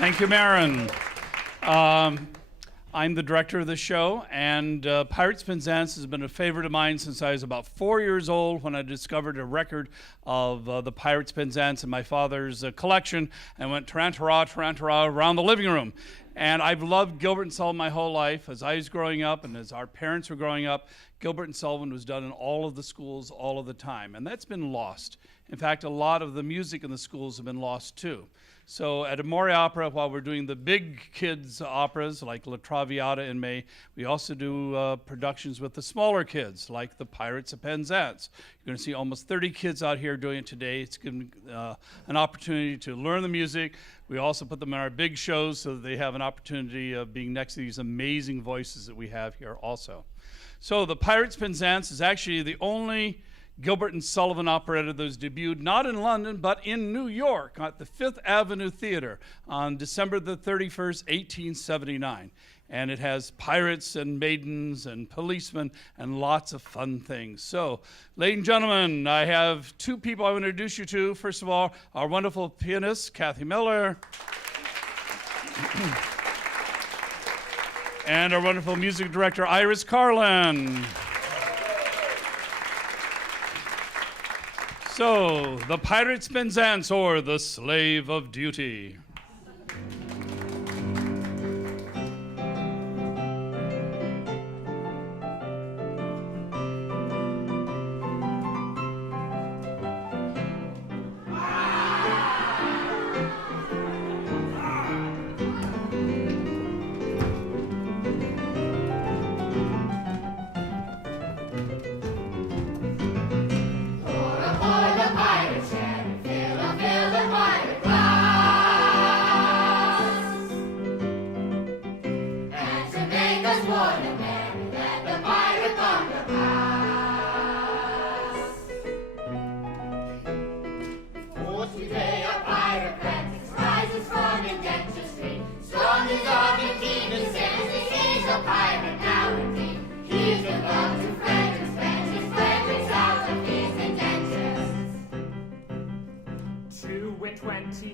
Thank you, Marin. I'm the director of the show, and Pirates of Penzance has been a favorite of mine since I was about 4 years old when I discovered a record of the Pirates of Penzance in my father's collection and went tarantara around the living room. And I've loved Gilbert and Sullivan my whole life. As I was growing up and as our parents were growing up, Gilbert and Sullivan was done in all of the schools all of the time, and that's been lost. In fact, a lot of the music in the schools have been lost too. So at Amore Opera, while we're doing the big kids operas like La Traviata in May, we also do productions with the smaller kids like the Pirates of Penzance. You're going to see almost 30 kids out here doing it today. It's given an opportunity to learn the music. We also put them in our big shows so that they have an opportunity of being next to these amazing voices that we have here also. So the Pirates of Penzance is actually the only Gilbert and Sullivan operetta that was debuted not in London but in New York at the Fifth Avenue Theater on December the 31st, 1879. And it has pirates and maidens and policemen and lots of fun things. So, ladies and gentlemen, I have two people I want to introduce you to. First of all, our wonderful pianist, Kathy Miller. And our wonderful music director, Iris Karlin. So, the Pirates of Penzance, or the Slave of Duty.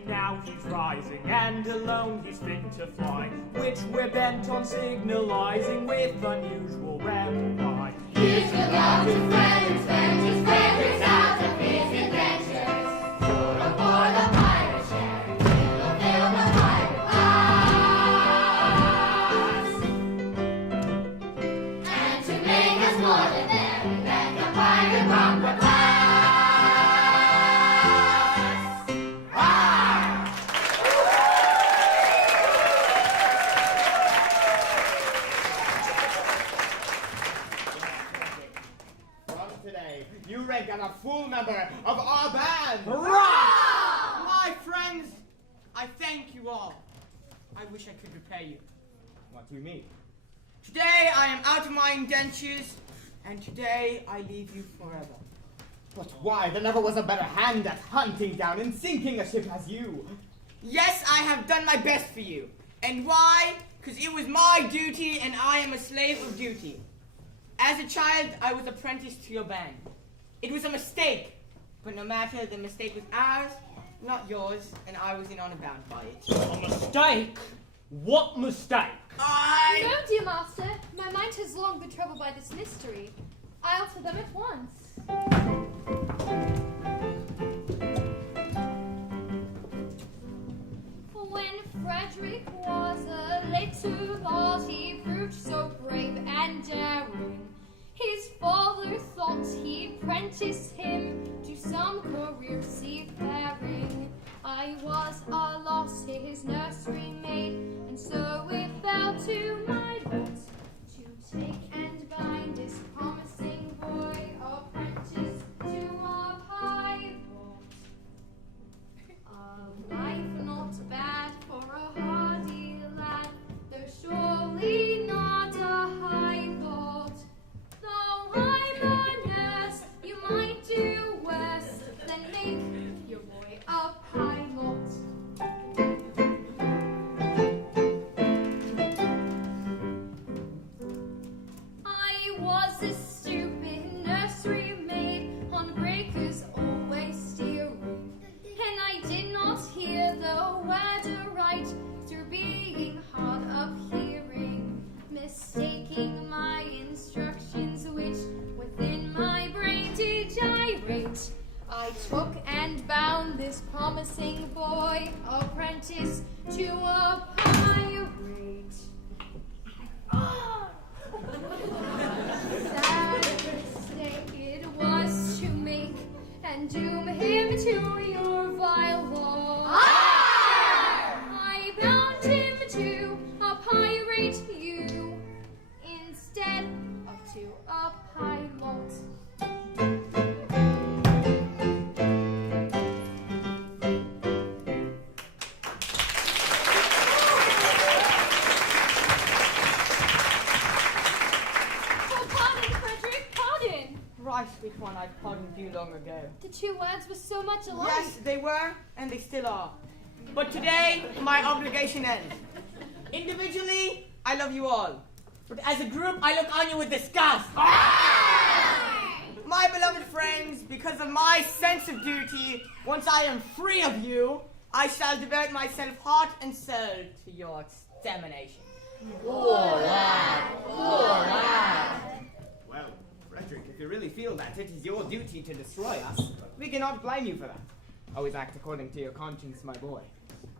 Now he's rising, and alone he's fit to fly, which we're bent on signalizing with unusual reply. Here's the love to Frederick's vengeance, Frederick's out of his adventures. Put aboard the pirate ship, fill the pirate glass. And to make us more than merry, let the pirate bumper blast. And a full member of our band! Hurrah! My friends, I thank you all. I wish I could repay you. What do you mean? Today I am out of my indentures, and today I leave you forever. But why? There never was a better hand at hunting down and sinking a ship as you. Yes, I have done my best for you. And why? Because it was my duty, and I am a slave of duty. As a child, I was apprenticed to your band. It was a mistake, but no matter, the mistake was ours, not yours, and I was in honor bound by it. A mistake? What mistake? No, dear master. My mind has long been troubled by this mystery. I alter them at once. When Frederick was a little lad, he proved so brave and daring. His father thought he'd prentice him to some career seafaring. I was a loss, his nursery maid, and so it fell to my lot to take and bind this promising boy apprentice to a pilot. A life not bad for a hardy lad, though surely not a high thought. Though I'm a nurse, you might do worse than make your boy a pilot. to a pirate. Sad mistake it was to make and doom him to your vile law. I bound him to a pirate you instead of to a pilot. Oh, pardon, Frederick, pardon. Right, sweet one, I pardoned you long ago. The two lads were so much alike. Yes, they were, and they still are. But today, my obligation ends. Individually, I love you all. But as a group, I look on you with disgust. My beloved friends, because of my sense of duty, once I am free of you, I shall devote myself heart and soul to your extermination. Well, Frederick, if you really feel that it is your duty to destroy us, we cannot blame you for that. Always act according to your conscience, my boy.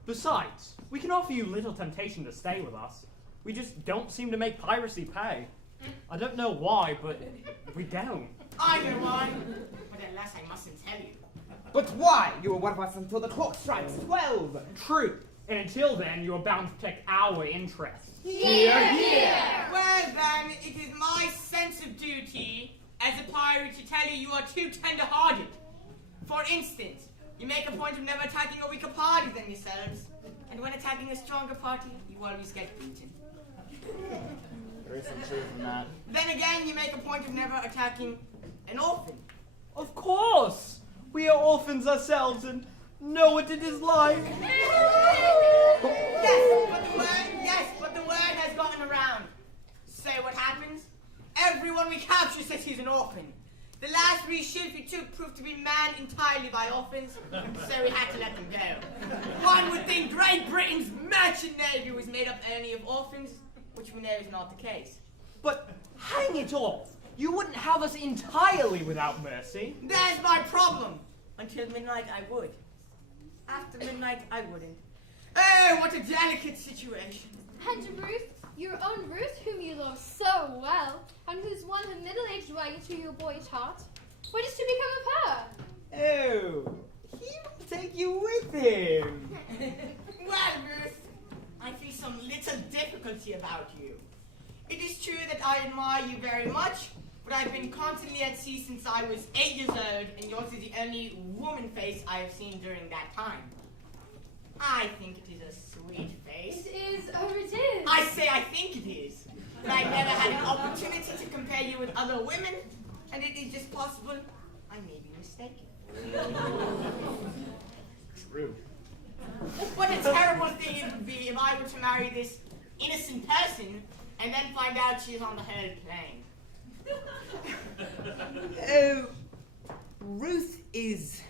Besides, we can offer you little temptation to stay with us. We just don't seem to make piracy pay. I don't know why, but we don't. I know why, but alas, I mustn't tell you. But why? You are one of us until the clock strikes 12. True. And until then, you are bound to protect our interests. Well then, it is my sense of duty as a pirate to tell you you are too tender-hearted. For instance, you make a point of never attacking a weaker party than yourselves, and when attacking a stronger party, you always get beaten. There is some truth in that. Then again, you make a point of never attacking an orphan. Of course! We are orphans ourselves and know what it is like. Yes, but the word has gotten around. So what happens? Everyone we capture says he's an orphan. The last three ships we took proved to be manned entirely by orphans, so we had to let them go. One would think Great Britain's merchant navy was made up only of orphans, which we know is not the case. But hang it all! You wouldn't have us entirely without mercy. There's my problem. Until midnight I would. After midnight I wouldn't. Oh, what a delicate situation. And Ruth, your own Ruth, whom you love so well, and who's won her middle-aged way to your boyish heart. What is to become of her? Oh, he will take you with him. Well, Ruth, I feel some little difficulty about you. It is true that I admire you very much, but I've been constantly at sea since I was 8 years old, and yours is the only woman face I have seen during that time. I think it is a sweet face. It is, oh it is. I say I think it is, but I never had an opportunity to compare you with other women, and it is just possible I may be mistaken. True. What a terrible thing it would be if I were to marry this innocent person and then find out she's on the whole plane. Oh, Ruth is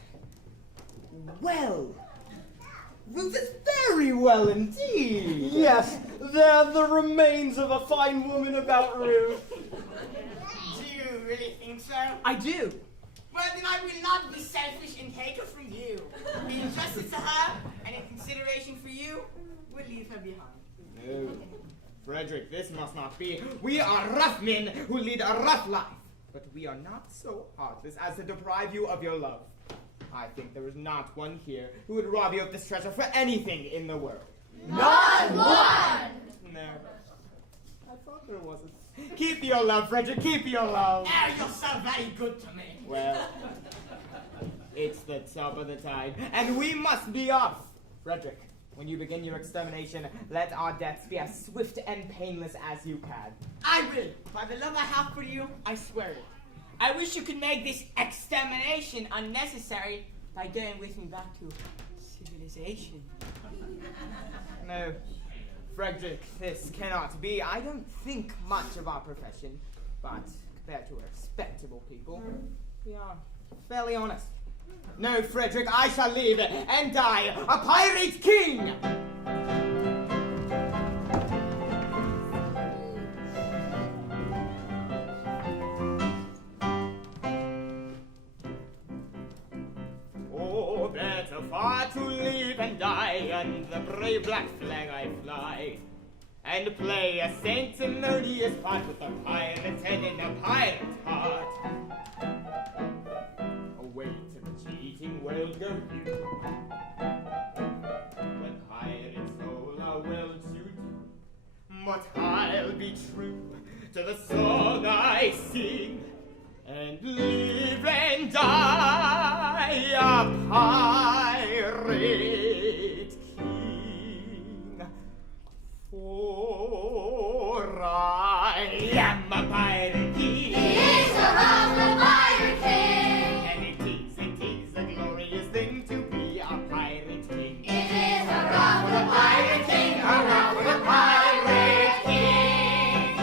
well. Ruth is very well indeed. Yes, there are the remains of a fine woman about Ruth. Do you really think so? I do. Well, then I will not be selfish and take her from you. In justice to her and in consideration for you, we'll leave her behind. No, Frederick, this must not be. We are rough men who lead a rough life, but we are not so heartless as to deprive you of your love. I think there is not one here who would rob you of this treasure for anything in the world. Not one! No. I thought there wasn't. Keep your love, Frederick, keep your love. Oh, you're so very good to me. Well, it's the top of the tide, and we must be off. Frederick, when you begin your extermination, let our deaths be as swift and painless as you can. I will. By the love I have for you, I swear it. I wish you could make this extermination unnecessary by going with me back to civilization. No, Frederick, this cannot be. I don't think much of our profession, but compared to respectable people, we are fairly honest. No, Frederick, I shall live and die a pirate king! Oh, better far to live and die on the a black flag I fly, and play a sanctimonious part with a pirate's head and a pirate's heart. Away to the cheating world go you, when pirates all are well to do. But I'll be true to the song I sing, and live and die a pirate king. For I am a pirate king. He is the pirate king. And it is a glorious thing to be a pirate king. It is a pirate king, hurrah for the pirate king.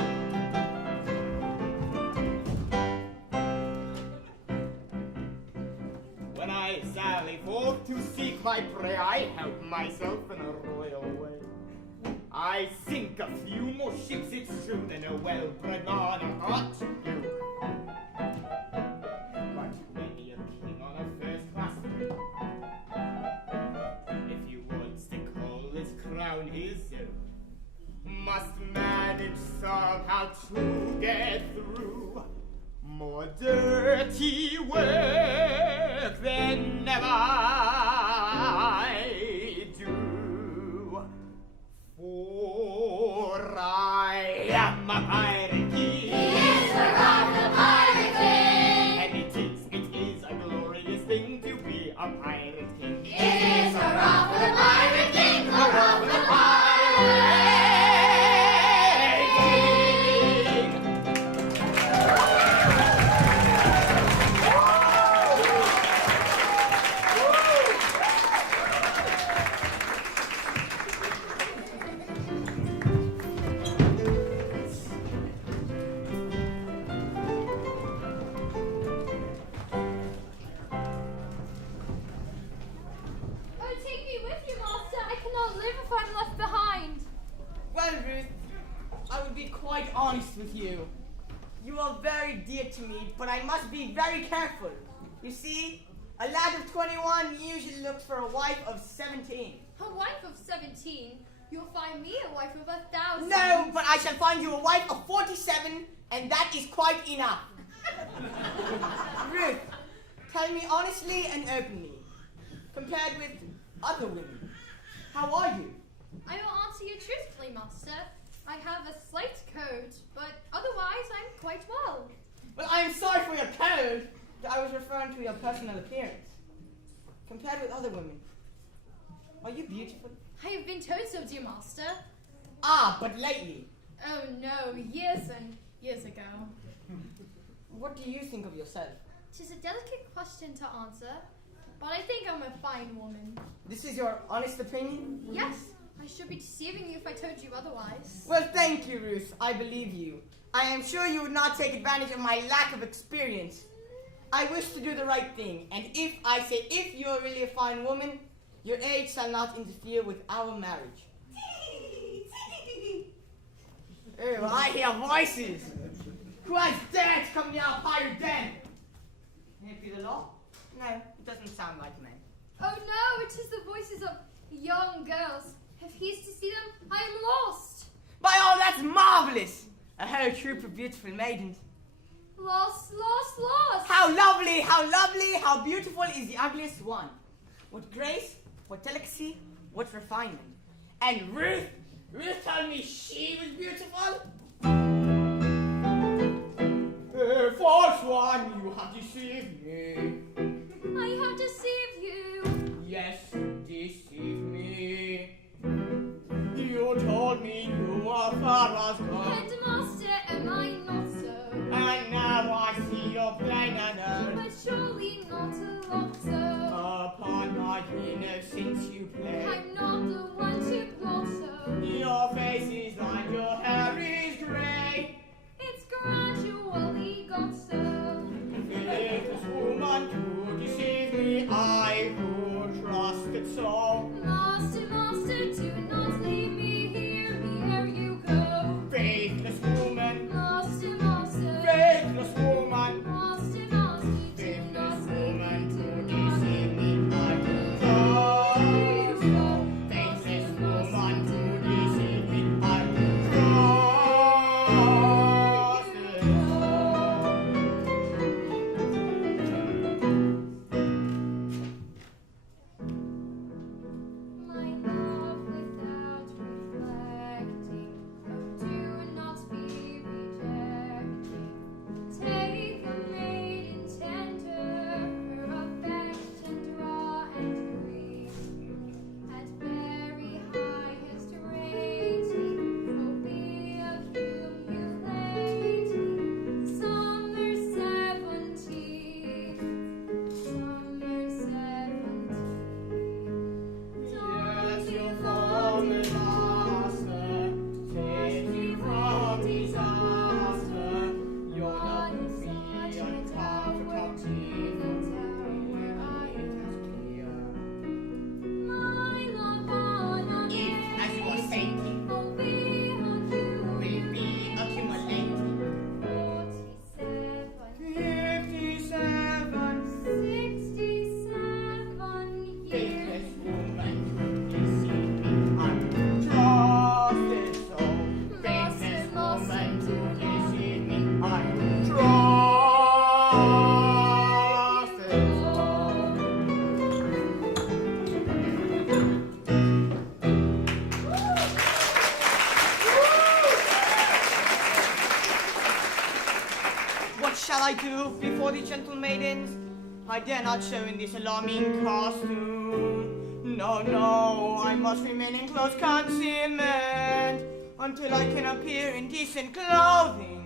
When I sally forth to seek my prey, I help myself in a royal way. I sink a few more ships, it's true, than a well-bred monarch ought to do. But many a king on a first-class trip, if he wants to call his crown his own, must manage somehow to get through more dirty work than ever I do. For I am a pirate king. He is the pirate king. And it is a glorious thing to be a pirate king. It is hurrah for the pirate king, hurrah for the pirate king. Oh, take me with you, master. I cannot live if I'm left behind. Well, Ruth, I will be quite honest with you. You are very dear to me, but I must be very careful. You see, a lad of 21 usually looks for a wife of 17. A wife of 17? You'll find me a wife of 1,000. No, but I shall find you a wife of 47, and that is quite enough. Ruth, tell me honestly and openly, compared with other women, how are you? I will answer you truthfully, master. I have a slight cold, but otherwise I'm quite well. Well, I am sorry for your cold. I was referring to your personal appearance. Compared with other women, are you beautiful? I have been told so, dear master. Ah, but lately. Oh no, years and years ago. What do you think of yourself? 'Tis a delicate question to answer, but I think I'm a fine woman. This is your honest opinion? Yes, I should be deceiving you if I told you otherwise. Well, thank you, Ruth. I believe you. I am sure you would not take advantage of my lack of experience. I wish to do the right thing, and if you are really a fine woman, your age shall not interfere with our marriage. Oh, I hear voices. Who has dared to come near our pirate den? Can it be the law? No, it doesn't sound like men. Oh no, it is the voices of young girls. If he's to see them, I am lost. By all, that's marvelous! A whole troop of beautiful maidens. Lost, lost, lost. How lovely, how beautiful is the ugliest one. What grace, what delicacy, what refinement. And Ruth told me she was beautiful. False one, you have deceived me. I have deceived you. Yes, you deceived me. You told me you were Pharaoh's girl. And master, am I not so? And now I see you're plain and earth. But surely not a lot so. Upon my innocence you play. I'm not the one to plot so. Your face is like your hair is grey. It's gradually got so. If this woman could deceive me, I would trust it so. Master, master, do not leave me here. Here you go. Faithless woman, Master, master. faithless woman. Master, master, do Faithless not woman leave to me. Do not deceive me, I would leave me. trust. Faithless I do before the gentle maidens? I dare not show in this alarming costume. No, no, I must remain in close concealment until I can appear in decent clothing.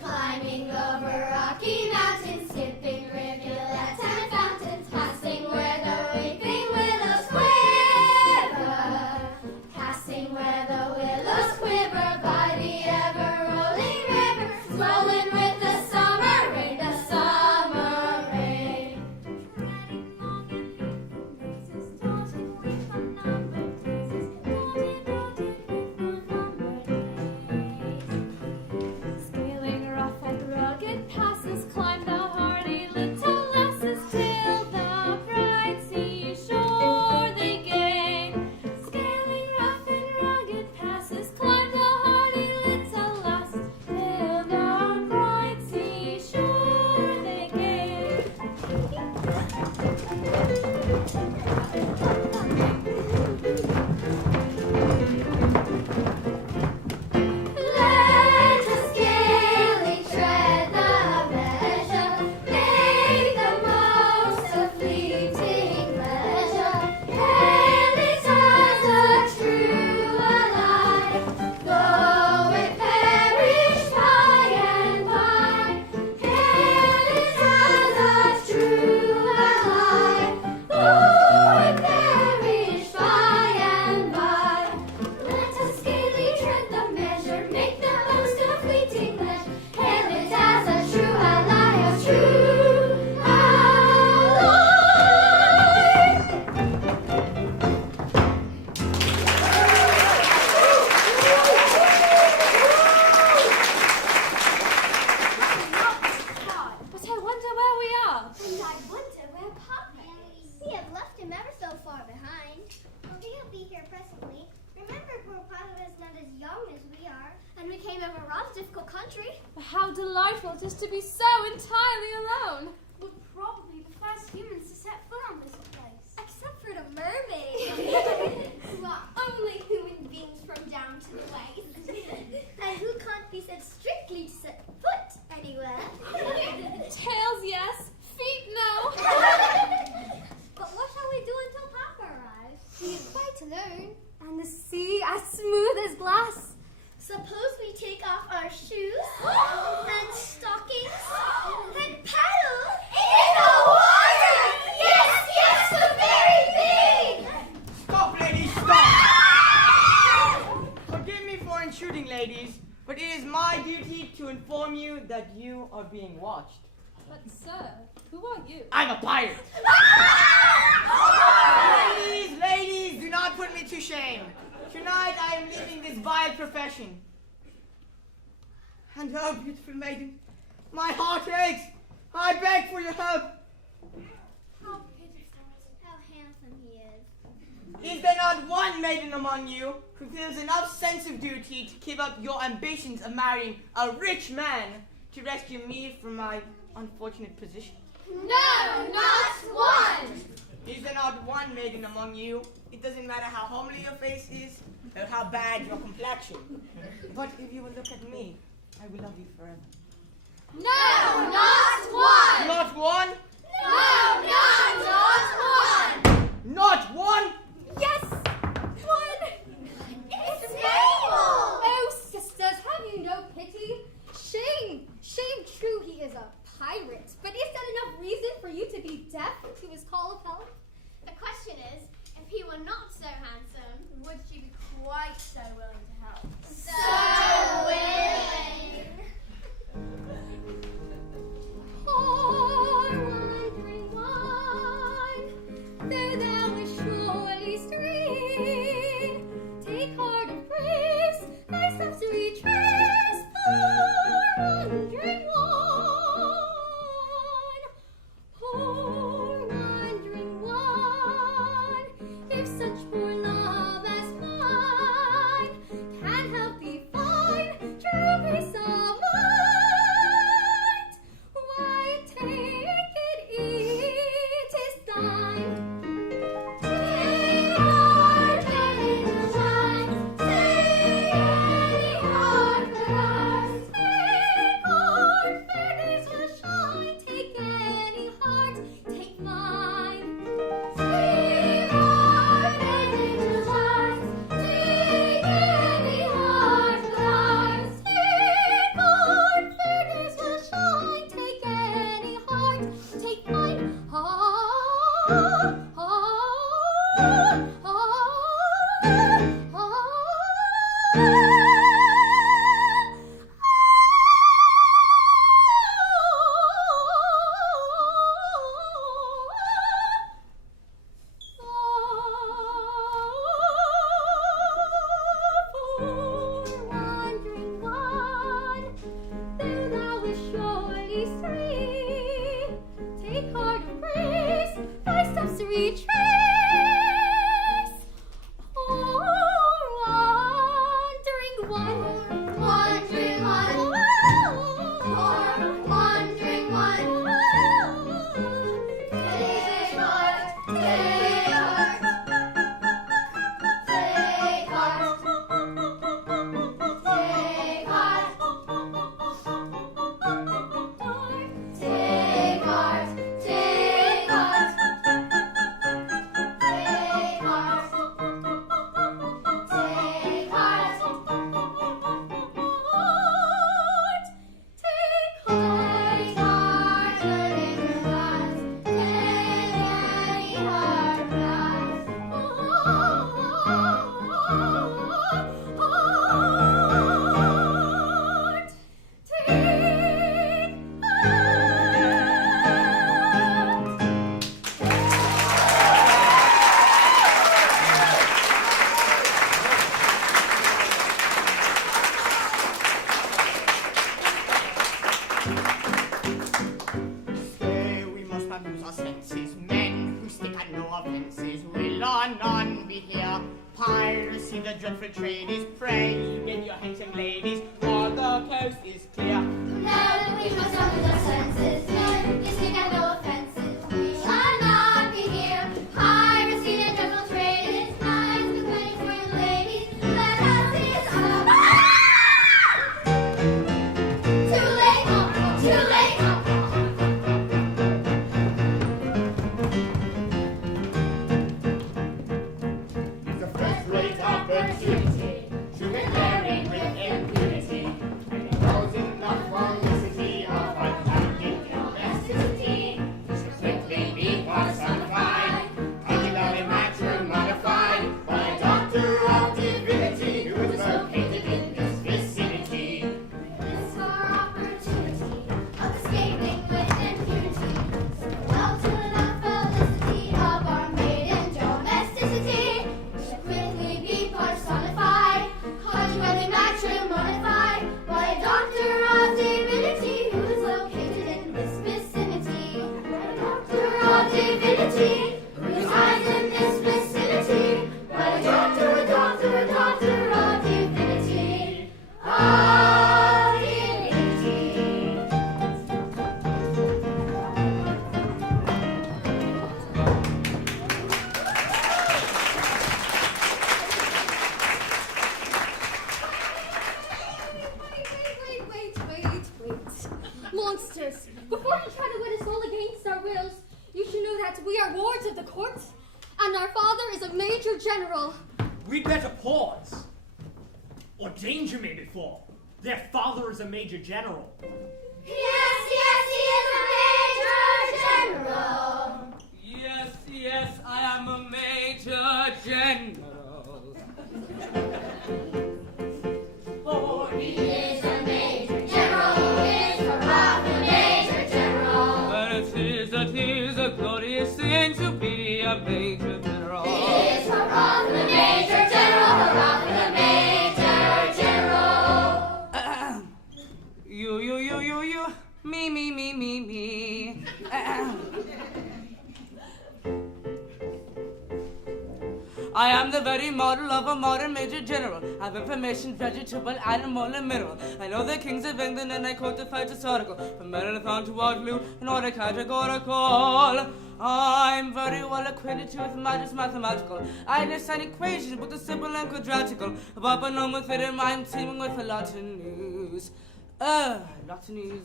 Climbing over rocky mountains, skipping rivulets and fountains, passing where the weeping willows quiver, passing where the willows quiver by the ever-rolling river, swollen with the summer rain, the summer rain. Treading long and mazes, dotted with unnumbered daisies, dotted with unnumbered days. Scaling rough and rugged passes, climb the hardy little lasses till the bright seashore they gain. Scaling rough and rugged passes, climb the hardy little lasses till the bright seashore they gain. Let us gaily tread the measure, make the most of fleeting pleasure. Hail it as a true ally, though it perish by and by. Hail it as a true ally, though it perish by and by. Let us gaily tread the measure, make the most of fleeting pleasure. Hail it as a true ally, a true ally. But I wonder where we are. And I wonder where Papa is. We have left him ever so far behind. Well, he'll be here presently. Remember, poor Papa is not as young as we are, and we came over a rather difficult country. But how delightful just to be so entirely alone. We're probably the first humans to set foot on this place. Except for the mermaids. Who are only human beings from down to the waist. And who can't be said strictly to set foot anywhere. Tails, yes. Feet, no. But what shall we do until Papa arrives? We have quite to learn. And the sea as smooth as glass. Suppose we take off our shoes and stockings and paddle in the water! Yes, yes, the very thing! Stop, ladies, stop! Forgive me for intruding, ladies, but it is my duty to inform you that you are being watched. But sir, who are you? I'm a pirate. Ladies, do not put me to shame. Tonight I am leaving this vile profession. And oh, beautiful maiden, my heart aches. I beg for your help. How pitiful. How handsome he is. Is there not one maiden among you who feels enough sense of duty to keep up your ambitions of marrying a rich man to rescue me from my unfortunate position? No, not one! Is there not one maiden among you? It doesn't matter how homely your face is or how bad your complexion. But if you will look at me, I will love you forever. No, not one! Not one? No, not one! Not one? Yes! One! It's Mabel! Oh, sisters, have you no pity? Shame! Shame true he is a pirate. But is that enough reason for you to be deaf to his call of help? The question is, if he were not so handsome, would she be quite so willing to help? So willing! Poor wandering one, though thou wast surely strayed, lose our senses. Men who stick at no offences will none be here. Piracy, the dreadful trade is prey. Get your handsome ladies, all the coast is clear. No, we must not lose our senses. Men who stick at no offences. We shall not be here. Piracy, the dreadful trade is nice. With many foreign ladies, let us is too late, too late. It's a first-rate opportunity to get married with impunity. And it goes in the felicity of our delicate domesticity. So quickly be personified, regularly matrimonified by a doctor of divinity who is located in this vicinity. This our opportunity of escaping with impunity. Well to enough felicity of our maiden domesticity. We shall quickly be personified, conjugally matrimonified by a doctor of divinity who is located in this vicinity. A doctor of divinity who resides in this vicinity. By a doctor of divinity. Of divinity. Wait. Monsters, before you try to win us all against our wills, you should know that we are wards of the court, and our father is a major general. We'd better pause, or danger may befall. Their father is a major general. Yes, he is a major general. Yes, I am a major general. Oh, He is a major general. He is a rough major general. but it is a glorious thing to be a major general. He is a rough major general. A rough major general. You, me. I am the very model of a modern major general. I have information, vegetable, animal, and mineral. I know the kings of England and I quote the fight historical. From Marathon to Waterloo, in order categorical. I'm very well acquainted with matters mathematical. I understand equations, both the simple and quadratical. About a with it in mind, teeming with a lot of news. Martineuse,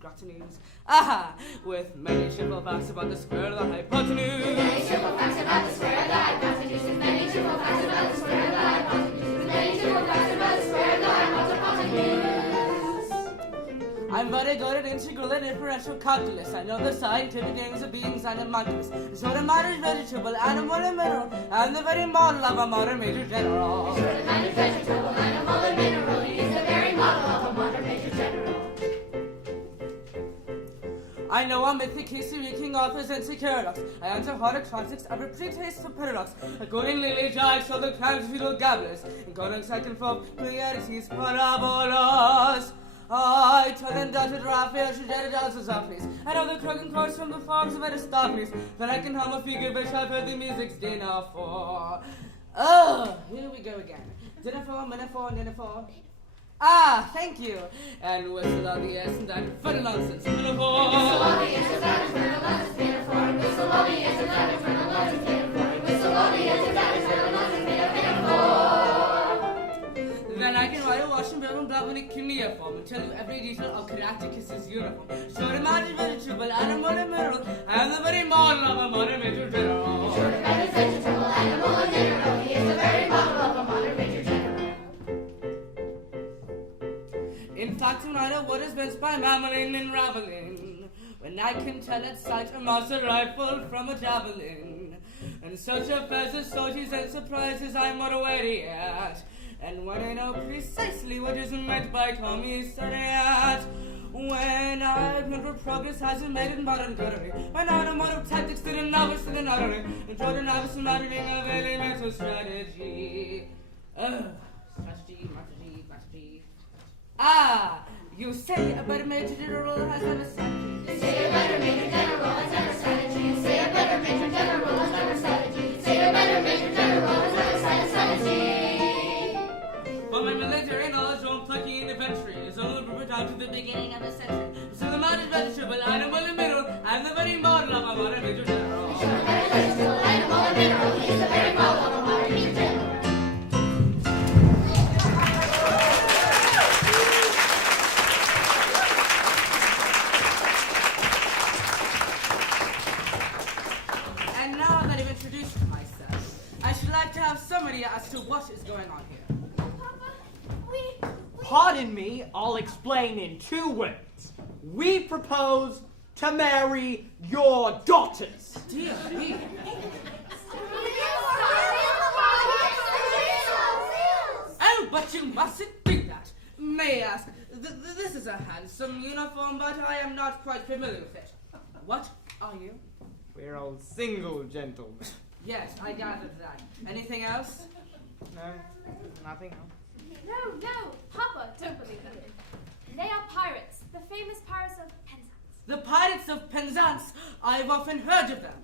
gratineuse. Aha! With many triple facts about the square of the hypotenuse. Many triple facts about the square of the hypotenuse. Many triple facts about the square of the hypotenuse. Many triple facts about the square of the hypotenuse. I'm very good at integral and differential calculus. I know the scientific names of beings and homunculus. So the matters vegetable, animal, and mineral. I'm the very model of a modern major general. So the matter is vegetable, animal, and mineral. He is the very model of a modern major general. I know a mythic history, king authors, and securidocs. I answer hard context, I have a pre-taste for paradox. Accordingly, judge all the crimes of feudal gabblers. In God's second form, Pleiades, parabolas. I tell them that Raphael should edit out his office. I know the croaking chords from the farms of Aristophanes. Then I can hum a figure which I've heard the music's dinner for. Oh, here we go again. Dinner for, minute for. Ah, thank you. And whistle on the S and that for nonsense. Minute for. Whistle on the S and that for nonsense. Minute for. Whistle on the S and that for nonsense. Minute for. Whistle on the S and that for nonsense. Minute for. Then I can write a Washington bill and block in a cuneiform and tell you every detail of Caractacus's uniform. So imagine vegetable, animal, and mineral. I am the very model of a modern major general. Sure to matter vegetable, animal, and mineral. He is the very model of a modern major general. In fact, tonight I what is meant by mammaling and raveling, when I can tell at sight a master rifle from a javelin. And such affairs as sorties and surprises I'm not aware yet. And when I know precisely what is meant by commissariat, when I've learned what progress has been made in modern gunnery, when I know modern tactics to the novice to the notary, and draw the novice in mattering of elemental strategy. Strategy. Ah, you say a better major general has never strategy. You say a better major general has never have some idea as to what is going on here. Papa, we... Pardon me, I'll explain in 2 words. We propose to marry your daughters. Dear me. Oh, but you mustn't do that. May I ask, this is a handsome uniform, but I am not quite familiar with it. What are you? We're all single gentlemen. Yes, I gathered that. Anything else? No, nothing else. No, Papa, don't believe them. They are pirates, the famous Pirates of Penzance. The Pirates of Penzance. I've often heard of them.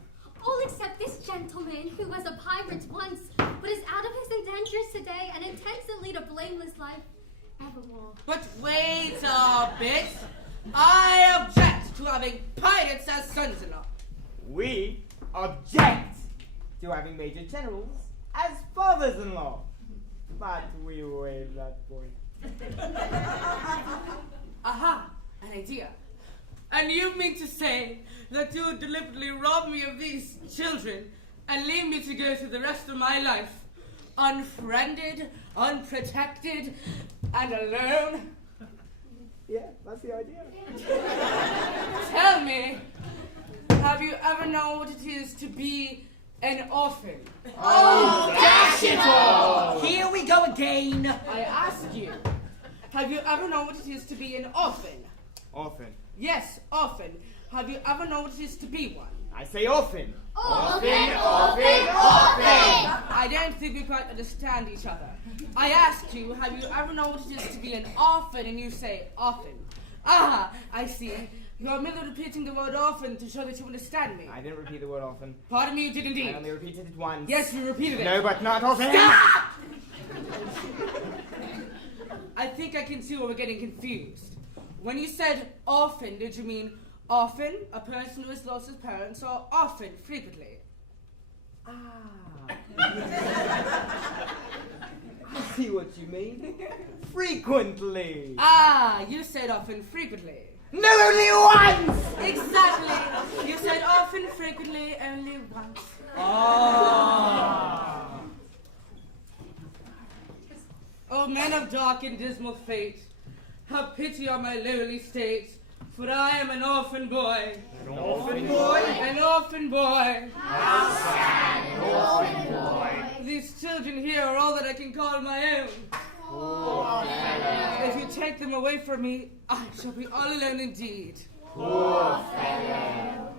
All except this gentleman who was a pirate once, but is out of his indentures today and intends to lead a blameless life evermore. But wait a bit. I object to having pirates as sons-in-law. We object to having major generals as fathers-in-law. But we waive that point. Aha, an idea. And you mean to say that you would deliberately rob me of these children and leave me to go through the rest of my life unfriended, unprotected, and alone? Yeah, that's the idea. Tell me, have you ever known what it is to be an orphan? Oh, dash it all! Here we go again. I ask you, have you ever known what it is to be an orphan? Orphan. Yes, orphan. Have you ever known what it is to be one? I say orphan. Orphan! I don't think we quite understand each other. I asked you, have you ever known what it is to be an orphan, and you say orphan. Ah, I see. You're merely repeating the word orphan to show that you understand me. I didn't repeat the word orphan. Pardon me, you did indeed. I only repeated it once. Yes, you repeated it. No, but not orphan. Stop! I think I can see where we're getting confused. When you said orphan, did you mean orphan, a person who has lost his parents, or orphan, frequently? Ah. I see what you mean. Frequently. Ah, you said often, frequently. No, only once! Exactly. You said often, frequently, only once. Ah. Oh, men of dark and dismal fate, have pity on my lowly state, for I am an orphan boy. An orphan boy? An orphan boy. How sad, an orphan boy. These children here are all that I can call my own. Poor fellow. If you take them away from me, I shall be all alone indeed. Poor fellow.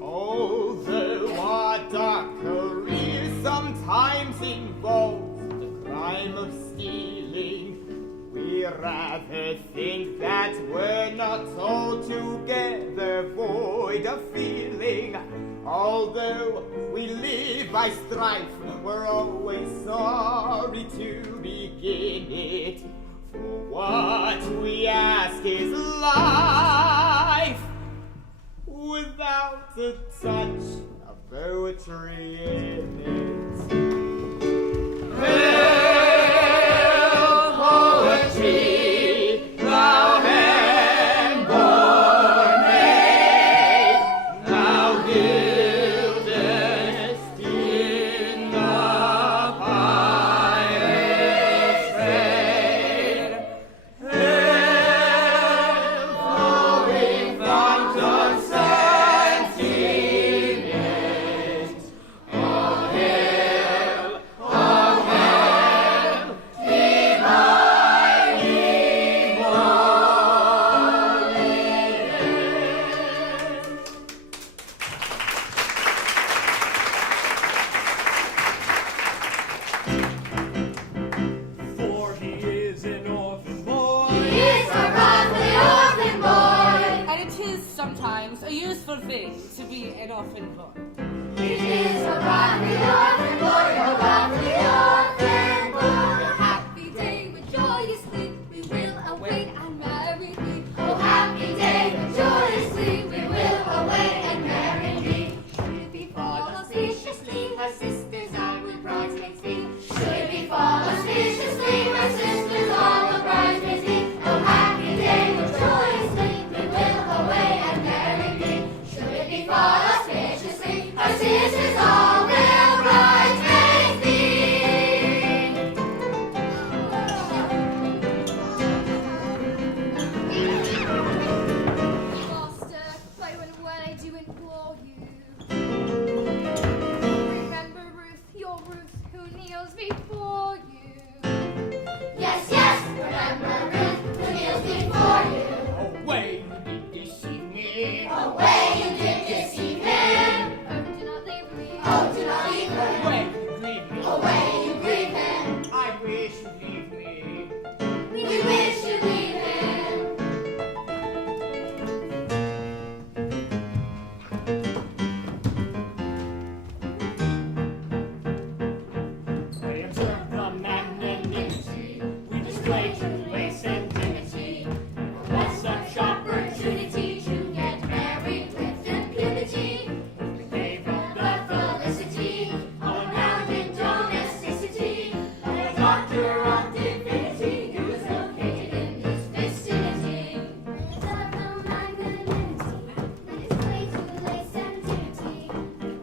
Although our dark career sometimes involves the crime of stealing, we rather think that we're not altogether void of feeling. Although we live by strife, we're always sorry to begin it. For what we ask is life without a touch of poetry in it. Poetry, thou hand born maid, thou buildest in the pirate's trade. Flowing fountains and singing, all hail, For he is an orphan boy. He is a roughly orphan boy. And it is sometimes a useful thing to be an orphan boy. It is a roughly orphan boy, a roughly orphan boy. A happy day with joyously we will await and marry thee. Oh, happy day with joyously we will await and marry thee. Should it befall auspiciously, her sisters are with bridesmaids be. Should it befall auspiciously, her sisters all with bridesmaids be. Oh, happy day with joyously we will await and marry thee. Should it befall auspiciously, her sisters all will rise. and when I do implore you. Remember Ruth, your Ruth, who kneels before you. Yes, yes, remember Ruth, who kneels before you. Away, you did deceive me. Away, you did deceive him. Oh, do not leave me. Oh, do not leave him. Away, you grieve me. Away, you grieve him. I wish you'd leave me. We wish you leave him. We observe the magnanimity we display to grace and dignity. What such opportunity to get married with impunity? We gave up The felicity of unbounded domesticity. A doctor of divinity who is located in this vicinity. Observe the magnanimity that is played to lace and dignity.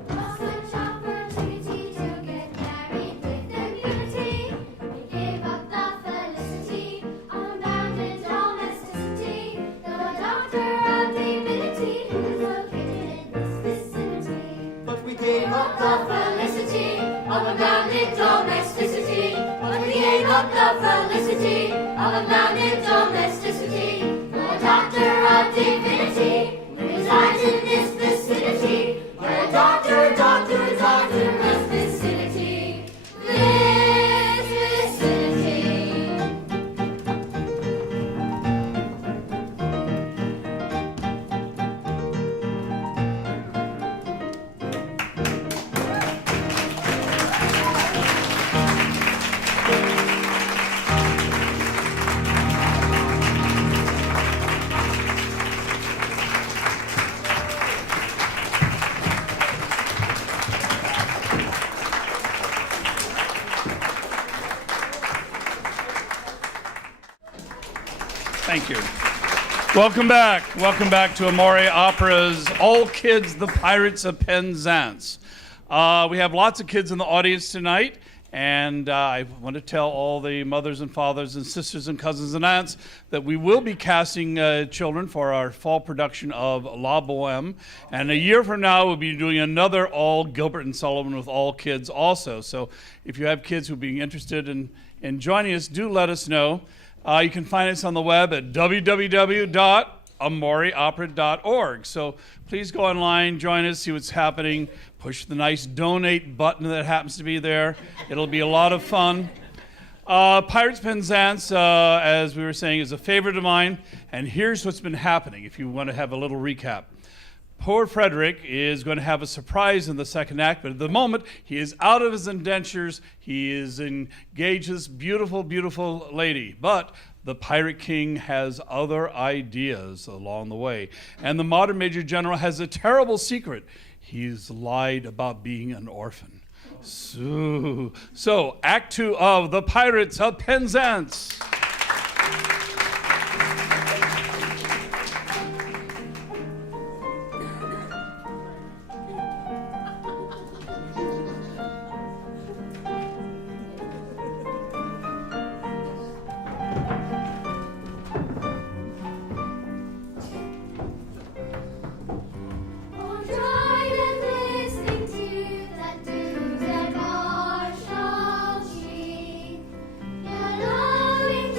What such opportunity to get married with impunity? We gave up the felicity of unbounded domesticity. The doctor of divinity who is located in this vicinity. But we gave up The felicity of unbounded domesticity. But we gave up the felicity of unbounded domesticity. The doctor of divinity resides in this vicinity. The doctor of this vicinity. This vicinity. Thank you. Welcome back. Welcome back to Amore Opera's All Kids, the Pirates of Penzance. We have lots of kids in the audience tonight, and I want to tell all the mothers and fathers and sisters and cousins and aunts that we will be casting children for our fall production of La Boheme, and a year from now we'll be doing another all Gilbert and Sullivan with all kids also. So if you have kids who would be interested in joining us, do let us know. You can find us on the web at www.amoreopera.org. So please go online, join us, see what's happening. Push the nice donate button that happens to be there. It'll be a lot of fun. Pirates of Penzance, as we were saying, is a favorite of mine. And here's what's been happening, if you want to have a little recap. Poor Frederick is going to have a surprise in the second act, but at the moment, he is out of his indentures. He is engaged with this beautiful, beautiful lady. But the Pirate King has other ideas along the way. And the modern Major General has a terrible secret. He's lied about being an orphan. So Act 2 of The Pirates of Penzance. Oh, tried and listening to that dude and martial chief, yet loving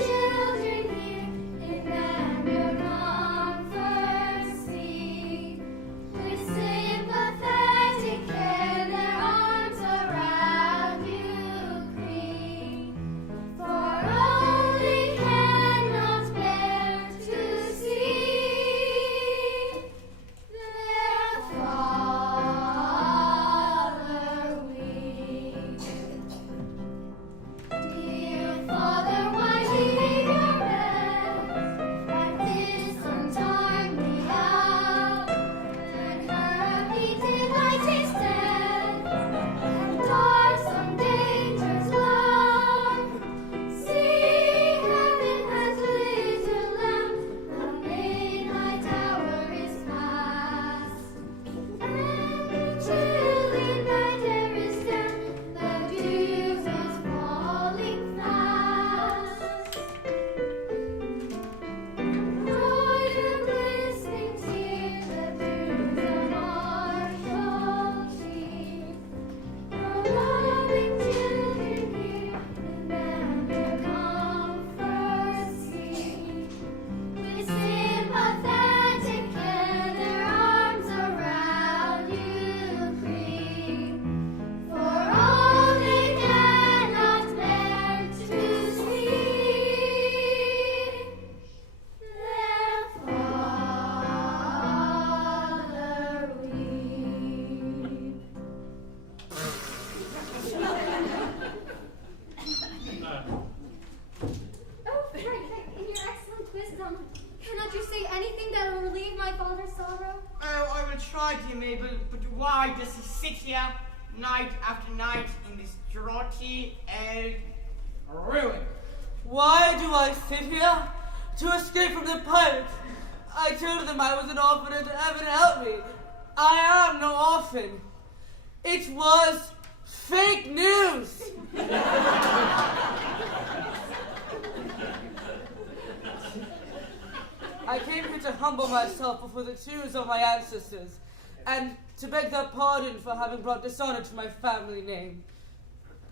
try, dear Mabel, but why does he sit here night after night in this draughty old ruin? Why do I sit here? To escape from the pirates. I told them I was an orphan and heaven help me. I am no orphan. It was fake news. I came here to humble myself before the tombs of my ancestors and to beg their pardon for having brought dishonor to my family name.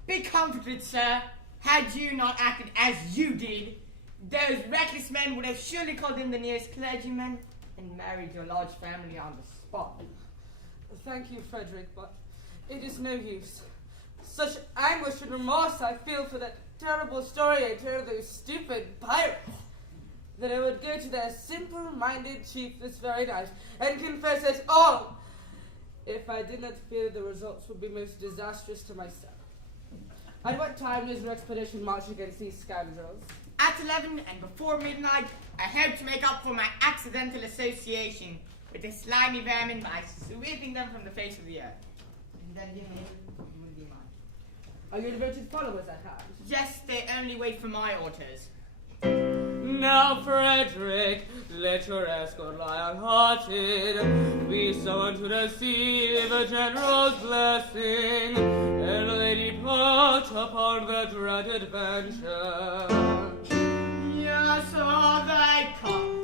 Be comforted, sir. Had you not acted as you did, those reckless men would have surely called in the nearest clergyman and married your large family on the spot. Thank you, Frederick, but it is no use. Such anguish and remorse I feel for that terrible story I told those stupid pirates, that I would go to their simple-minded chief this very night and confess it all, if I did not fear the results would be most disastrous to myself. At what time does your expedition march against these scoundrels? At 11 and before midnight, I hope to make up for my accidental association with the slimy vermin by sweeping them from the face of the earth. And then, dear Mabel, you will be mine. Are your devoted followers at hand? Yes, they only wait for my orders. Now, Frederick, let your escort lie unhearted. We summon to receive a general's blessing, and Lady depart upon the dreaded venture. Yes, so they come.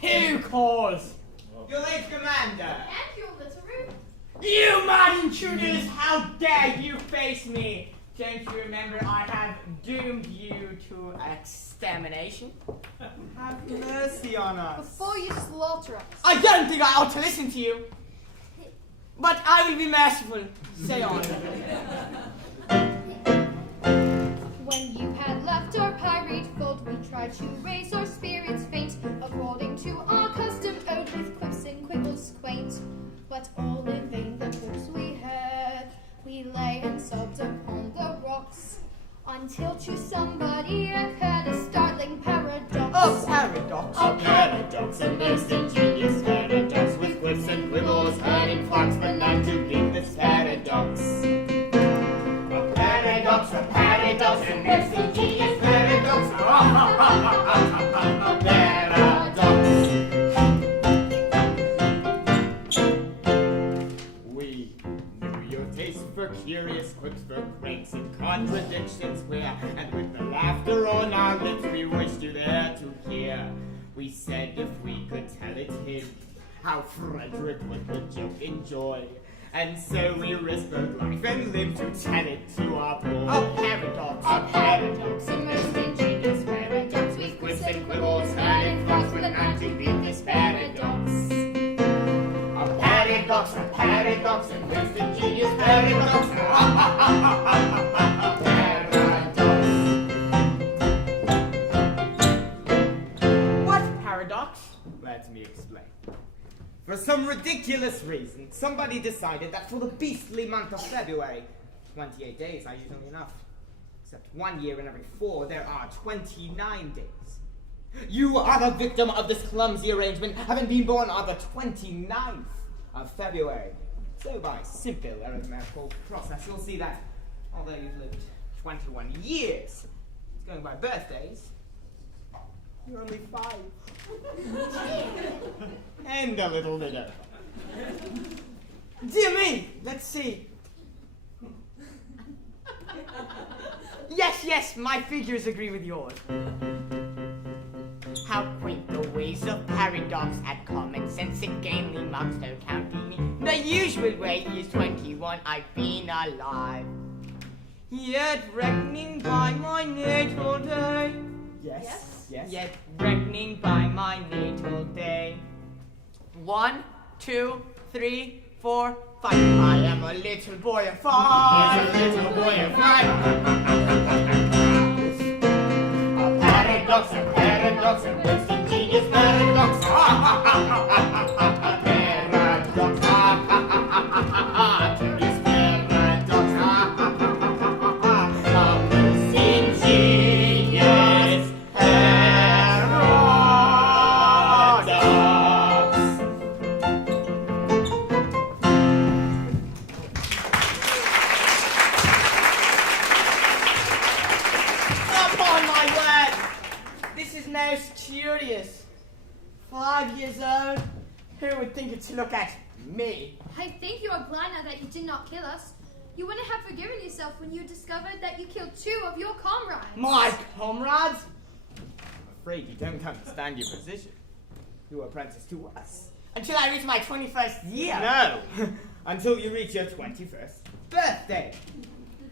Who calls? Your late commander. And your little room. You mad intruders, how dare you face me? Don't you remember I have doomed you to extermination? Have mercy on us. Before you slaughter us. I don't think I ought to listen to you. But I will be merciful. Say on. When you had left our pirate fold, we tried to raise our spirits faint, according to our custom ode with quips and quibbles quaint. But all in vain the hopes we had. We lay and sobbed upon the rocks, until to somebody occurred a startling paradox. A paradox. A paradox, a most ingenious paradox, with quips and quibbles heard in flocks, but none to beat this paradox. A paradox, a paradox, a most ingenious paradox. A paradox. We knew your taste for curious quips, for cranks and contradictions queer, and with the laughter on our lips we wished you there to hear. We said if we could tell it him, how Frederick would the joke enjoy. And so we risked both life and limb to tell it to our boy. A paradox. A paradox, a most ingenious paradox, with quips and quibbles heard in flocks, but none to beat this paradox. A paradox, a paradox, a most ingenious paradox. A paradox. What paradox? Let me explain. For some ridiculous reason, somebody decided that for the beastly month of February, 28 days are usually enough. Except 1 year in every 4, there are 29 days. You are the victim of this clumsy arrangement, having been born on the 29th of February. So by simple arithmetical process, you'll see that although you've lived 21 years, it's going by birthdays, you're only 5. And a little bit over. Dear me, let's see. Yes, my figures agree with yours. How quaint the ways of paradox, at common sense it gamely mocks, no counting me. The usual way is 21, I've been alive. Yet reckoning by my natal day. Yes. Yet reckoning by my natal day. 1, 2, 3, 4, 5. I am a little boy of 5. He's a little boy of 5. A paradox, a paradox, a most ingenious paradox. A paradox, curious paradox. A most ingenious paradox. Upon my word, this is most curious. 5 years old, who would think it to look at me? I think you are glad now that you did not kill us. You wouldn't have forgiven yourself when you discovered that you killed 2 of your comrades. My comrades? I'm afraid you don't understand your position. You are apprenticed to us. Until I reach my 21st year. No! Until you reach your 21st birthday.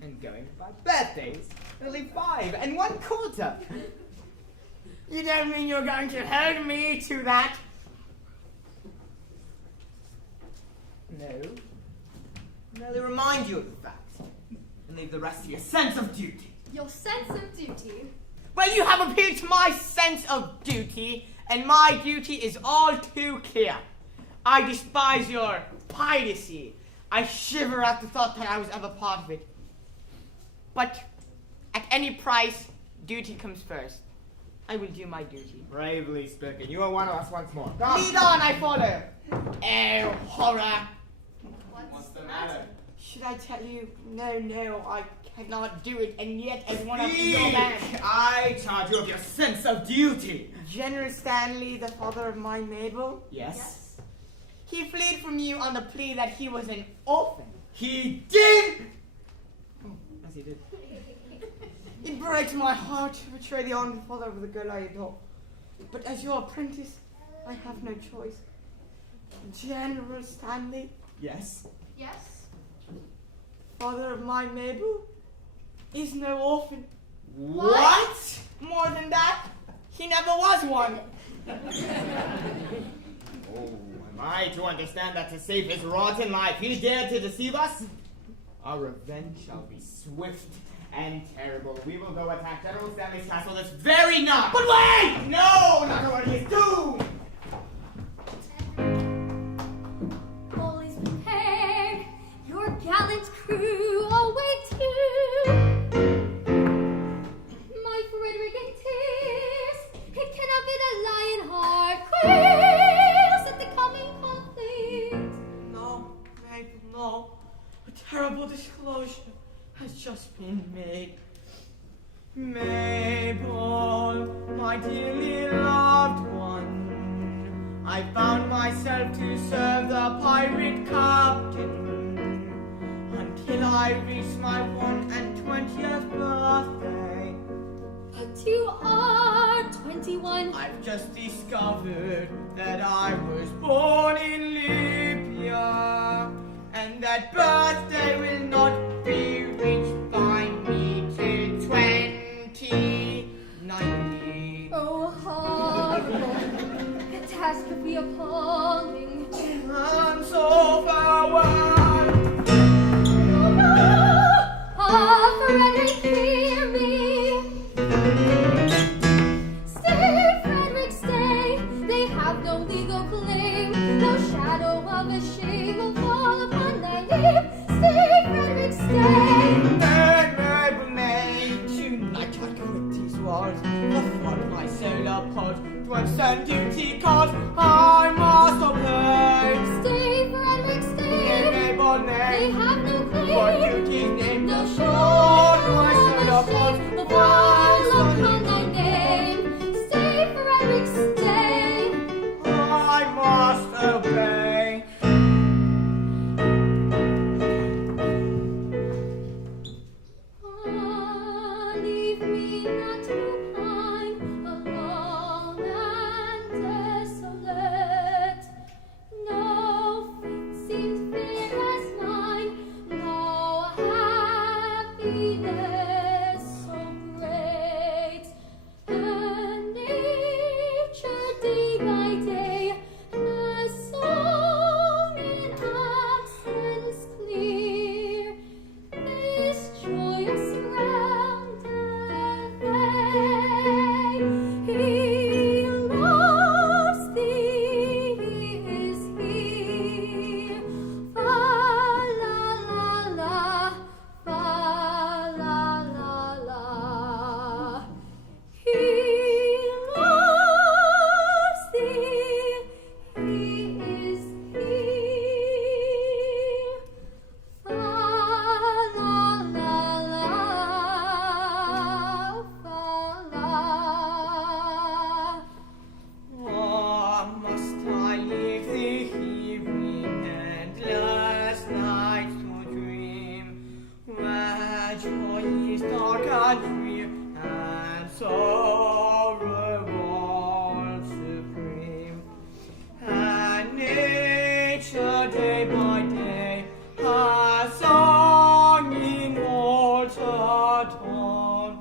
And going by birthdays, only 5 and 1/4. You don't mean you're going to hold me to that? No. Merely remind you of the fact. And leave the rest to your sense of duty. Your sense of duty. Well, you have appealed to my sense of duty, and my duty is all too clear. I despise your piracy. I shiver at the thought that I was ever part of it. But at any price, duty comes first. I will do my duty. Bravely spoken. You are one of us once more. Come. Lead on, I follow. Oh, horror. What's the matter? Should I tell you? No, I cannot do it, and yet as one of your Speak! band. I charge you of your sense of duty. General Stanley, the father of my Mabel, Yes? he fled from you on the plea that he was an orphan. He did! Yes, he did. It breaks my heart to betray the honored father of the girl I adore. But as your apprentice, I have no choice. General Stanley, Yes? Yes? father of my Mabel, is no orphan. What? More than that, he never was one. Oh, am I to understand that to save his rotten life he dared to deceive us? Our revenge shall be swift and terrible. We will go attack General Stanley's castle this very night. But wait! No, not already. It's doomed! All is prepared. Your gallant crew await you. My Frederick in tears. It cannot be the lion heart quails at the coming conflict. No, Mabel, no. A terrible disclosure has just been made. Mabel, my dearly loved one, I found myself to serve the pirate captain until I reached my 120th birthday. But you are 21. I've just discovered that I was born in Libya, and that birthday will not be reached by me till 2090. Oh, horrible. Catastrophe appalling. And so farewell. Oh, no. Ah, Frederick, hear me. Stay, Frederick, stay. They have no legal claim. No shadow of a shame will fall upon thy name. Stay, Frederick, stay. Mabel, tonight I quit these walls. Affront my solar pod. To send duty cause I must obey. Stay, Frederick, stay. Mabel, They have no claim. what duty's name No the shadow sword my of solar a pod. shame will fall upon thy name. Stay, Frederick, stay. I must obey. Ah, leave me not to pine alone and desolate. No fate seems fair as mine, no happiness so great. And nature day by day has sung in accents clear this joyous round day. He loves thee, he is here. Fa la la la, fa la la la. He loves thee, he is here. Fa la la la, fa la. Oh, must I leave thee here in endless nights to dream, where joy is dark and drear, and sorrow all supreme, and nature day by day has sung in altered tone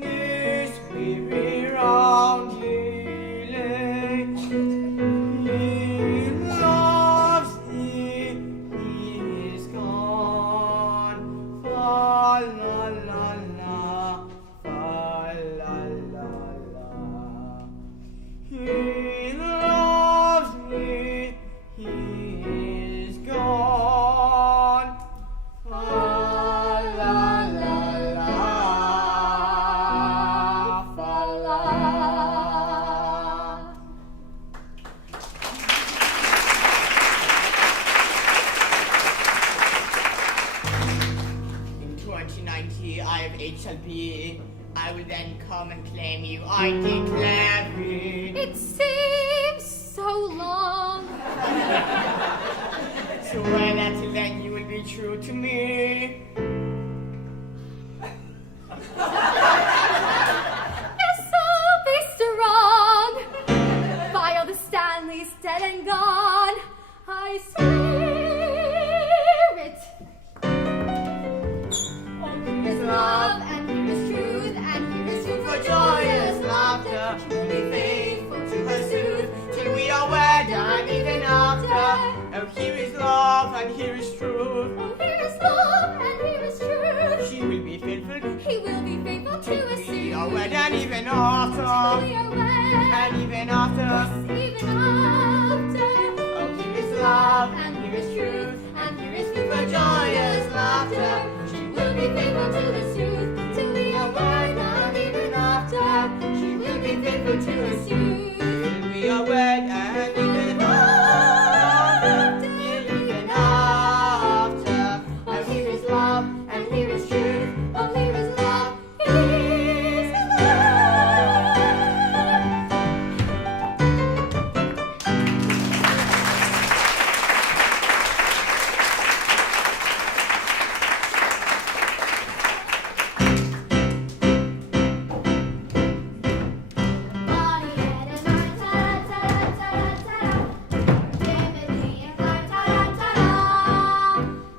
this weary roundly lay. He loves thee, he is gone. Fa la la la, fa la la la. He loves me, he is gone. Fa la la la, fa la. In 2090, I have HLP. I will then come and claim you. I declare thee. It seems so long. Swear that till then you will be true to me. If so, be strong. File the stand. my spirit. Oh, here is love, and here is truth, and here is food for joyous laughter. She will be faithful to her sooth till we are wed and even after. Oh, here is love and here is truth. Oh, here is love, and here is truth. She will be faithful. He will be faithful to us We soon. are wed and even We after. are wed, And even after. even after. Oh, here is love And here is truth, and here is food for joyous laughter. She will be faithful to the truth, till we are wed, and even after. She will be faithful to us soon. till we are wed and even after. Even after. Oh, here is love, and here is truth. Oh, here is love, here is love. Bonnie and I, ta-da-ta-da-ta-da-ta-da. Timothy and Clyde, ta-da-ta-da.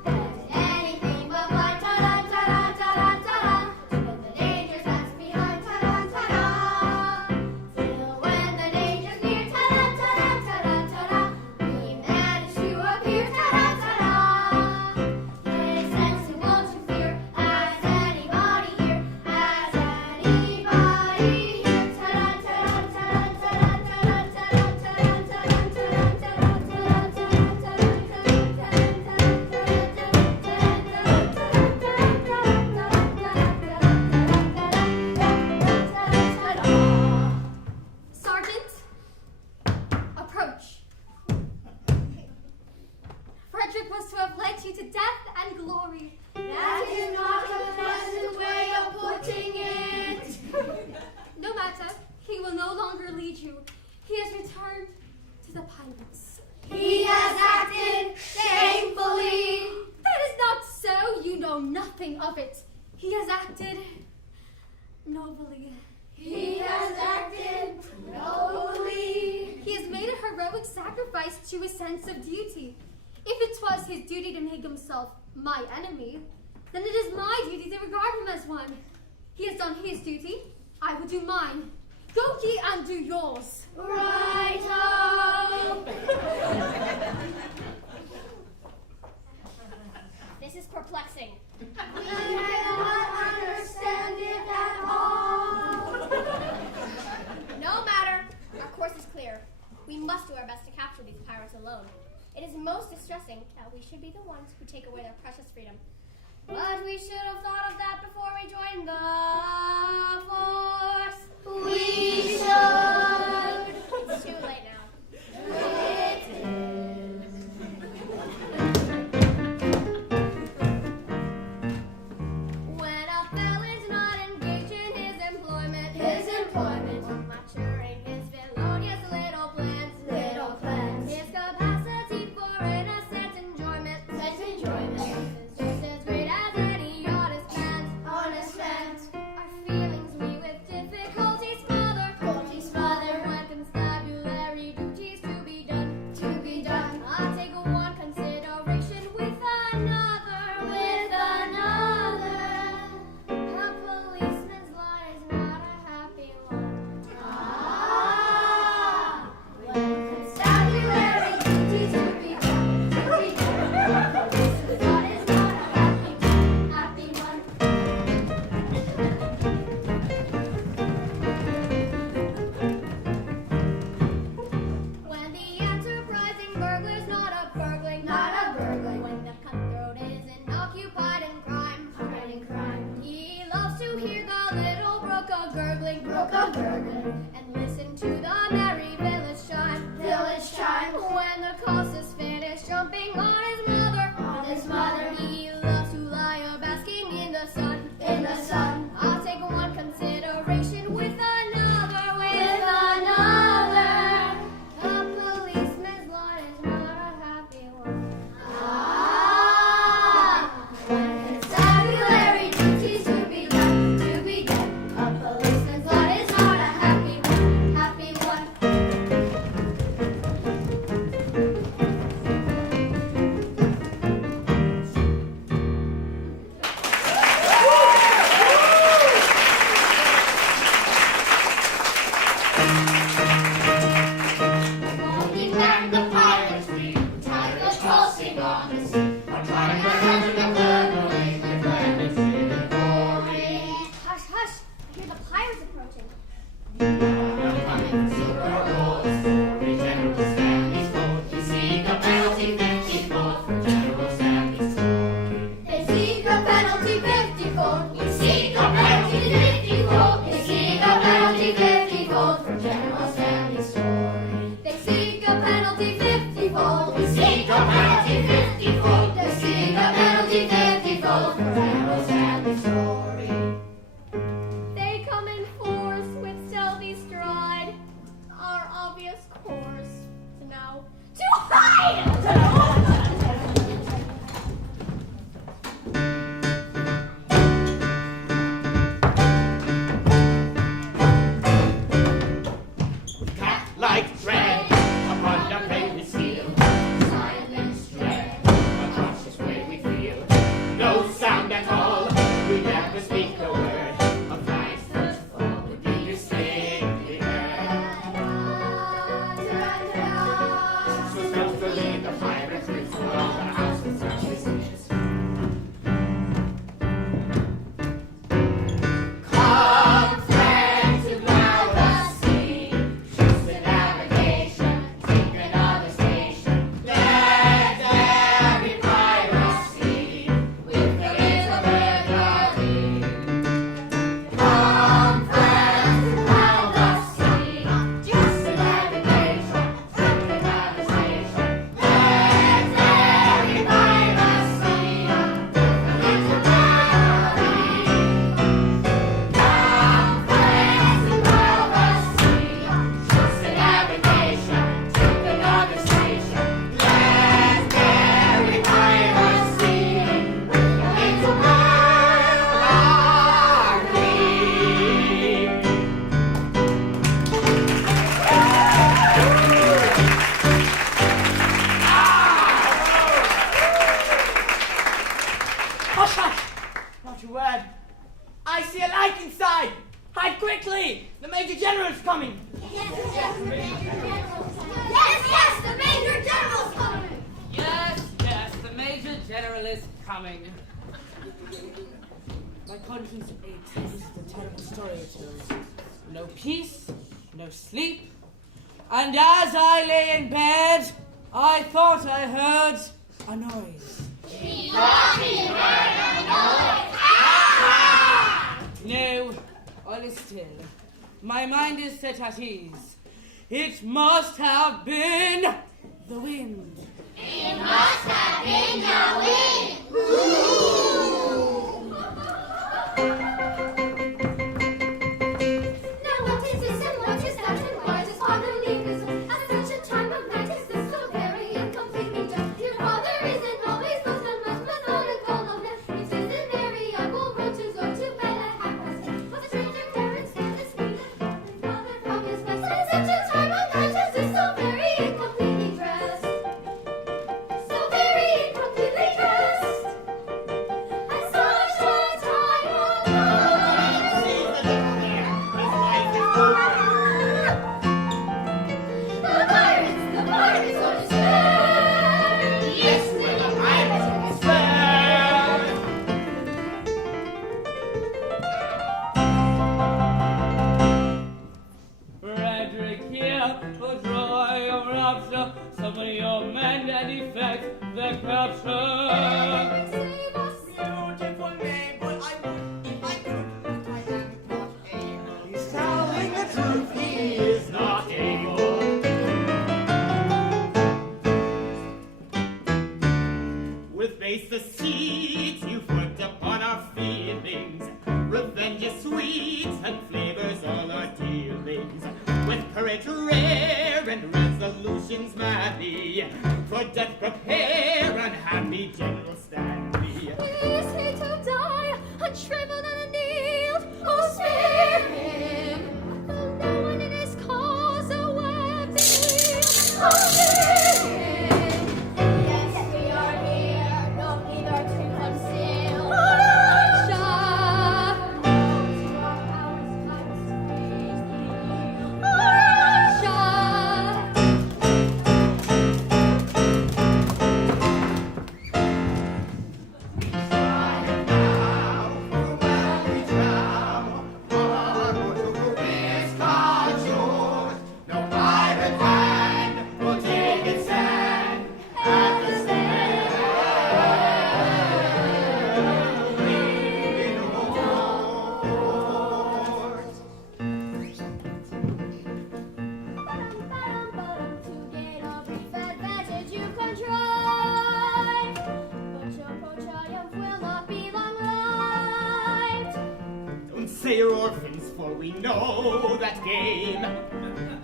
There's anything but blind, ta-da-ta-da-ta-da-ta-da. To put the dangerous acts behind, ta-da-ta-da. Till when the danger's near, ta-da-ta-da-ta-da-ta-da. We manage to appear, ta-da-ta-da. His sense who won't you fear, has anybody here, has anybody here, Sergeant, approach. Frederick was to have led you to death and glory. That is not a pleasant way of putting it. No matter, he will no longer lead you. He has returned to the Pirates. He has acted shamefully. That is not so. You know nothing of it. He has acted nobly. He has acted nobly. He has made a heroic sacrifice to his sense of duty. If it was his duty to make himself my enemy, then it is my duty to regard him as one. He has done his duty. I will do mine. Go ye and do yours. Righto. This is perplexing. We cannot understand it at all. No matter. Our course is clear. We must do our best to capture these pirates alone. It is most distressing that we should be the ones who take away their precious freedom. But we should have thought of that before we joined the force. We should. It's too late now. It is. When a felon's not engaged in his employment, maturing his felonious little plans, his capacity for innocent enjoyment, is just as great as any honest man's. Our feelings we with difficulty smother, when constabulary duties to be done. I'll take one consideration with another. A policeman's lot is not a happy one. When constabulary duties to be done. A policeman's lot is not a happy one. When the enterprising burglar's not a burgling, when the cutthroat isn't occupied in crime, he loves to hear the little brook a gurgling, and listen to the merry village chime. When the cost is finished jumping on his mother, he loves to lie a basking in the sun. I'll take one consideration with another. A policeman's lot is not a happy one. When constabulary duties to be done. A policeman's lot is not a happy one. best course to now to hide. Cat-like tread upon the plain steel. Silence dread, a cautious way we feel. No sound at all, we never speak a word. A fly's first fall would be distinctly heard. So stealthily the pirate creeps along the house with such as this. Come, friends, to now the sea. Choose the navigation, take another station. Let there be piracy with the little burglary. Come, friends, to now the sea. Choose the navigation, take another station. Let there be piracy with the little burglary. Come, friends, to now the sea. Choose the navigation, take another station. Let there be piracy with the little Hush, hush! Not a word. I see a light inside. Hide quickly. The Major General's coming. Yes, the Major General's coming. Yes, the Major General is coming. My conscience aches. This is the terrible story it tells. No peace, no sleep. And as I lay in bed, I thought I heard a noise. No, all is still. My mind is set at ease. It must have been the wind. It must have been the wind. Now what is this and what is that and why does father leave us at such a time of night? Is this so very incompletely done? Your father isn't always most methodical of them. It isn't variable road to go to bed at 10:30. But the stranger parents stand this meet and father from his best. At such a time of night is this so very incompletely dressed. So very incompletely dressed. At such a time of night. See the little there, his wife is over. The pirates are despair. Yes, we're the pirates of despair. Frederick here, will draw your rapture. Summon your men and effect their capture. Save us. Beautiful Mabel, I would if I could, but I am not able. He's telling the truth, he is not able. With base deceit, you put upon our feelings. Revenge is sweet, and flavors all our dealings. With courage rare and resolutions madly, for death prepare, unhappy General Stanley. Is he to die, unshriveled and annealed? Oh, spare him! No one in his cause a weapon wield. Oh, spare him! Yes, we are here, no neither to conceal. Archer! Say you're orphans, for we know that game.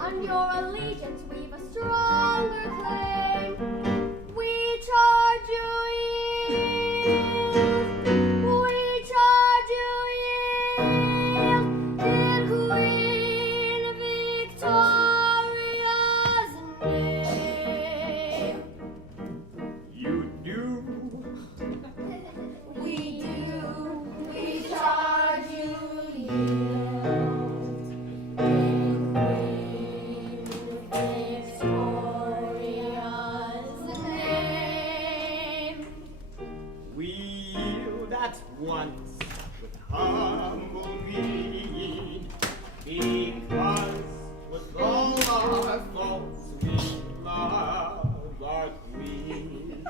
I On your allegiance we've a stronger claim. We charge you yield. We charge you yield. In Queen Victoria's name. You do. We do. We charge you yield. We yield at once with humble mien, because with all our faults we love our queen.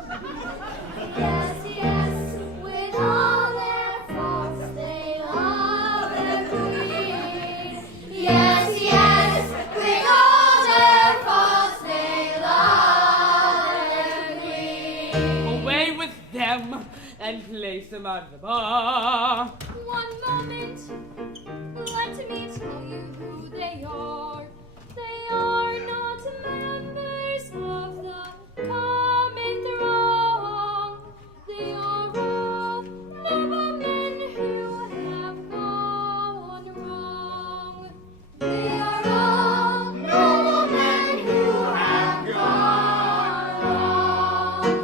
Yes, yes, with all their faults they love their queen. Yes, yes, with all their faults they love their queen. Away with them and place them out of the bar. One moment, let me tell you who they are. They are not members of the common throng. They are all noblemen who have gone wrong. They are all noblemen who have gone wrong.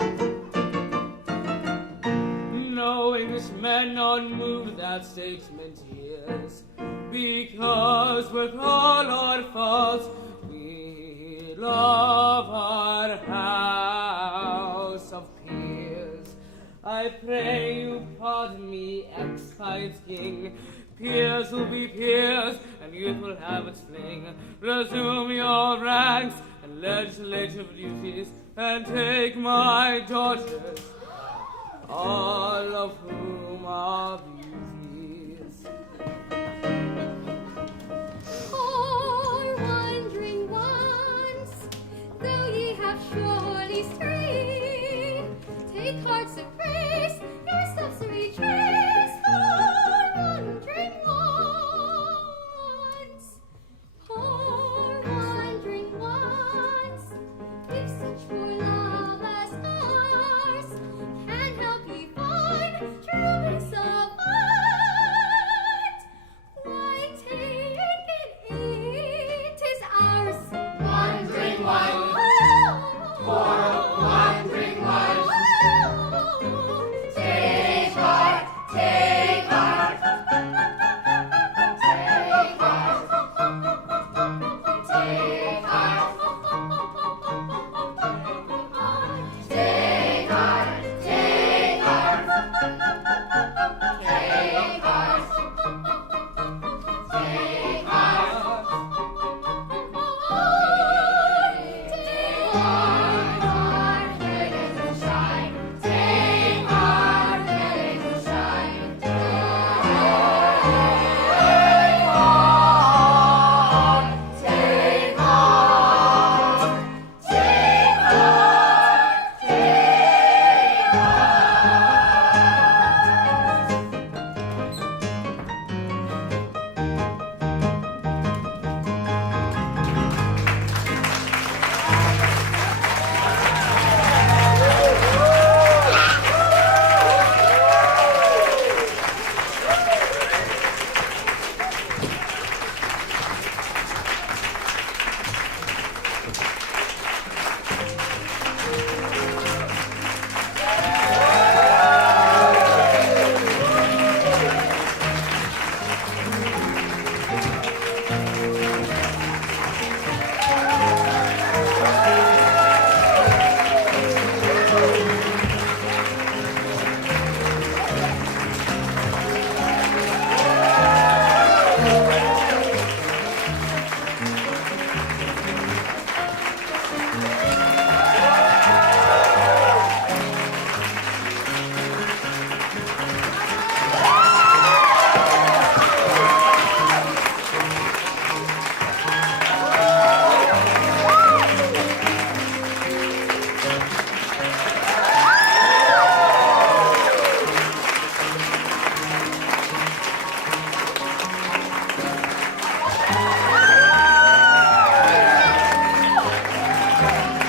No Englishmen unmoved that statement is, because with all our faults we love our house of peers. I pray you pardon me, ex-Pied King. Peers will be peers, and youth will have its fling. Resume your ranks and legislative duties, and take my daughters, all of whom are beauties. Poor wandering ones, though ye have surely strayed, take hearts of praise, your steps retrace. Poor wandering ones, poor wandering ones, if such for love as ours can help ye find true peace of Thank you.